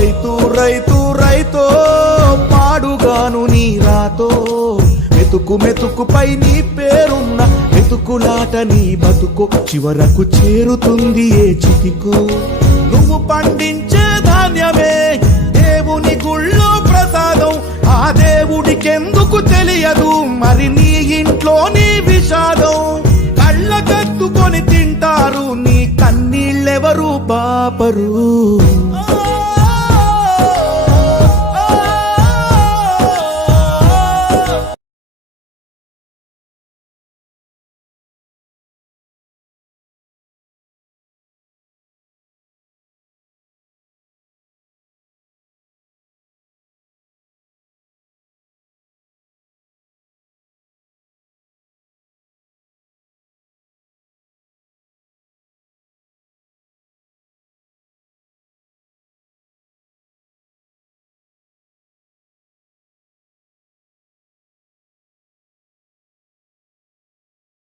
రైతు రైతు రైతో పాడుగాను నీ రాతో మెతుకు మెతుకుపై నీ పేరున్న మెతుకులాట నీ బతుకు చివరకు చేరుతుంది ఏ చితికు నువ్వు పండించే ధాన్యమే దేవుని గుళ్ళో ప్రసాదం ఆ దేవుడికెందుకు తెలియదు మరి నీ ఇంట్లో నీ విషాదం కళ్ళకత్తుకొని తింటారు నీ కన్నీళ్ళెవరు బాపరు